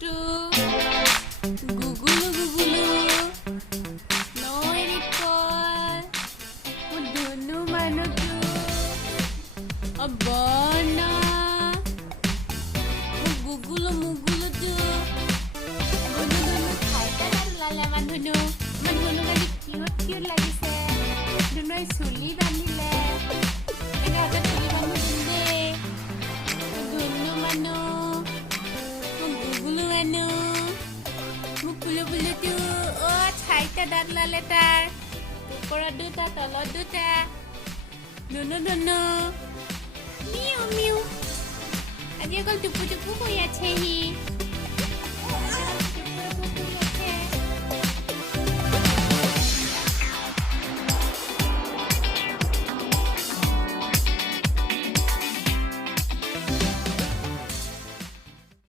টুটু গুগুলু গুগুলু নৈ কল মোৰ ধুনু মানুহটো বৰ্ণা মোৰ গুগুলু মুগুলুটো ধুনু ধুনু খাইটা ওলালে আমাৰ ধুনু কালি কিউট লাগিছে ধুনুৱে চুলি বান্ধিলে এনেকৈ হাতত চুলি বান্ধি দিম দেই ধুনু মানুহ মুকুলুবুলুটো চাৰিটা দাঁত ওলালে তাৰ ওপৰত দুটা তলত দুটা ধুনু ধুনু মিউ মিউ আজি অকল টুপু টুপু হৈ আছে সি